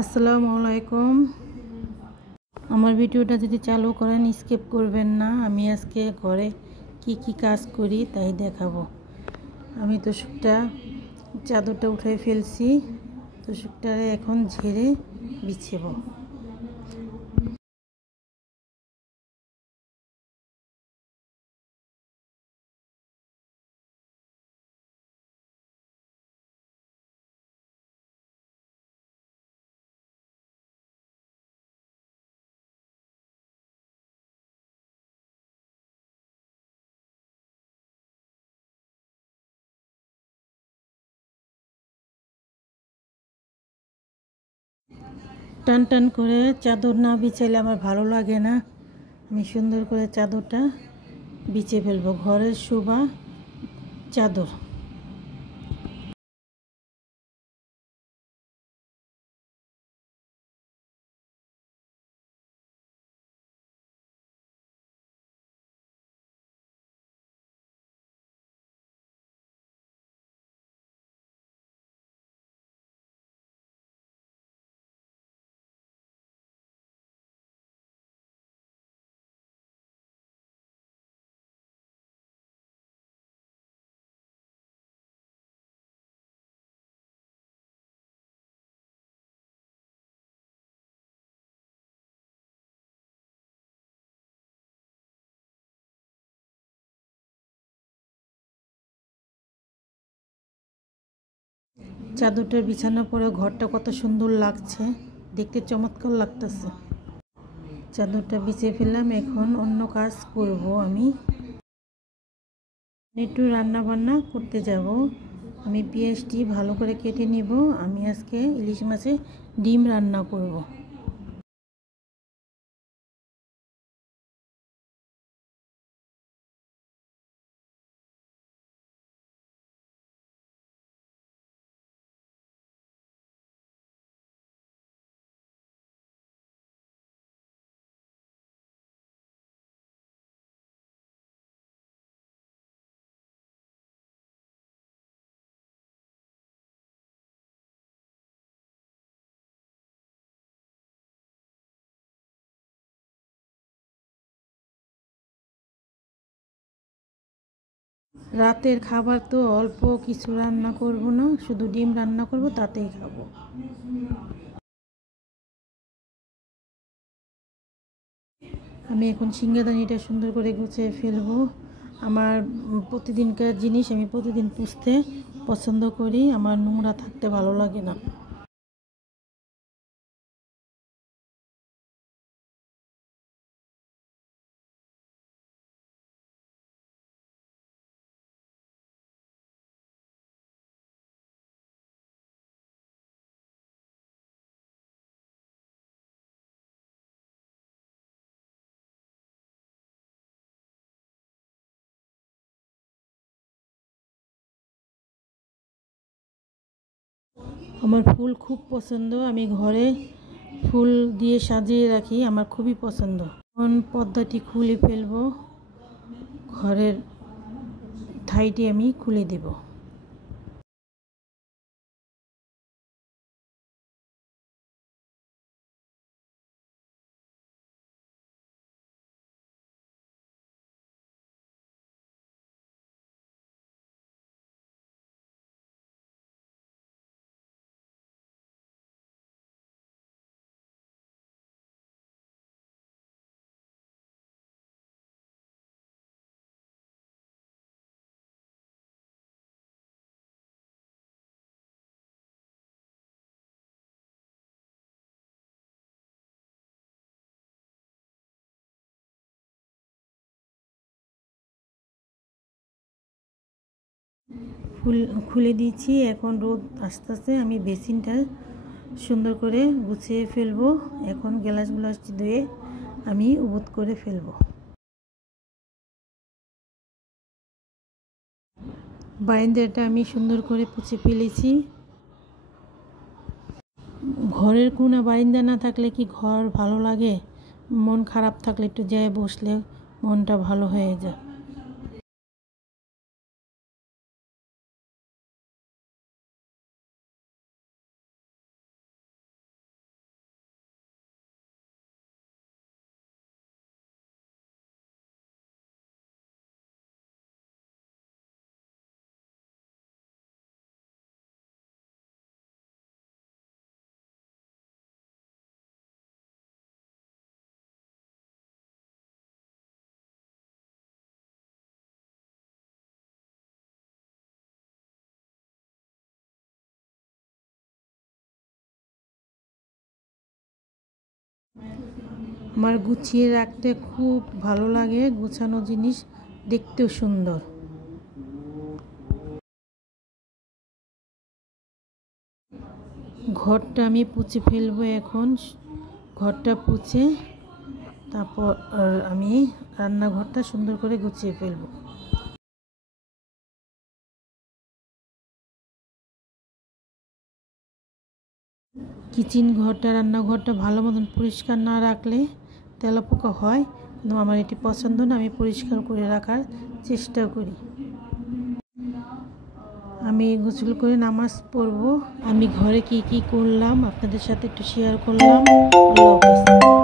আসসালামু আলাইকুম। আমার ভিডিওটা যদি চালু করেন স্কিপ করবেন না। আমি আজকে ঘরে কি কি কাজ করি তাই দেখাবো। আমি তোষকটা চাদরটা উঠে ফেলছি, তোষকটারে এখন ঝেড়ে বিছাবো। টান টান করে চাদর না বিছাইলে আমার ভালো লাগে না। আমি সুন্দর করে চাদরটা বিছে ফেলবো। ঘরের শোভা চাদর। চাদরটা বিছানোর পরে ঘরটা কত সুন্দর লাগছে, দেখতে চমৎকার লাগতেছে। চাদরটা বিছিয়ে ফেললাম, এখন অন্য কাজ করব। আমি একটু রান্না বান্না করতে যাব। আমি পেঁয়াজটি ভালো করে কেটে নিব। আমি আজকে ইলিশ মাছে ডিম রান্না করব। রাতের খাবার তো অল্প কিছু রান্না করব না, শুধু ডিম রান্না করব, তাতেই খাবো। আমি এখন সিঙ্গাদানিটা সুন্দর করে গুছিয়ে ফেলবো। আমার প্রতিদিনকার জিনিস আমি প্রতিদিন পুষতে পছন্দ করি। আমার নোংরা থাকতে ভালো লাগে না। আমার ফুল খুব পছন্দ। আমি ঘরে ফুল দিয়ে সাজিয়ে রাখি, আমার খুবই পছন্দ। এখন পর্দাটি খুলে ফেলবো। ঘরের ঠাইটি আমি খুলে দেব। ফুল খুলে দিয়েছি। এখন রোদ আস্তে আস্তে আমি বেসিনটা সুন্দর করে গুছিয়ে ফেলবো। এখন গ্লাসগুলো ধুয়ে আমি উবুত করে ফেলবো। বারান্দাটা আমি সুন্দর করে পুছে ফেলেছি। ঘরের কোণে বারান্দা না থাকলে কি ঘর ভালো লাগে? মন খারাপ থাকলে একটু যেয়ে বসলে মনটা ভালো হয়ে যায়। আমার গুছিয়ে রাখতে খুব ভালো লাগে, গুছানো জিনিস দেখতেও সুন্দর। ঘরটা আমি পুছে ফেলবো এখন। ঘরটা পুছে তারপর আমি রান্নাঘরটা সুন্দর করে গুছিয়ে ফেলবো। কিচেন ঘরটা, রান্নাঘরটা ভালো মতন পরিষ্কার না রাখলে তেলাপোকা হয়, কিন্তু আমার এটি পছন্দ না, আমি পরিষ্কার করে রাখার চেষ্টা করি। আমি গোসল করে নামাজ পড়ব। আমি ঘরে কি কি করলাম আপনাদের সাথে একটু শেয়ার করলাম। আল্লাহ হাফেজ।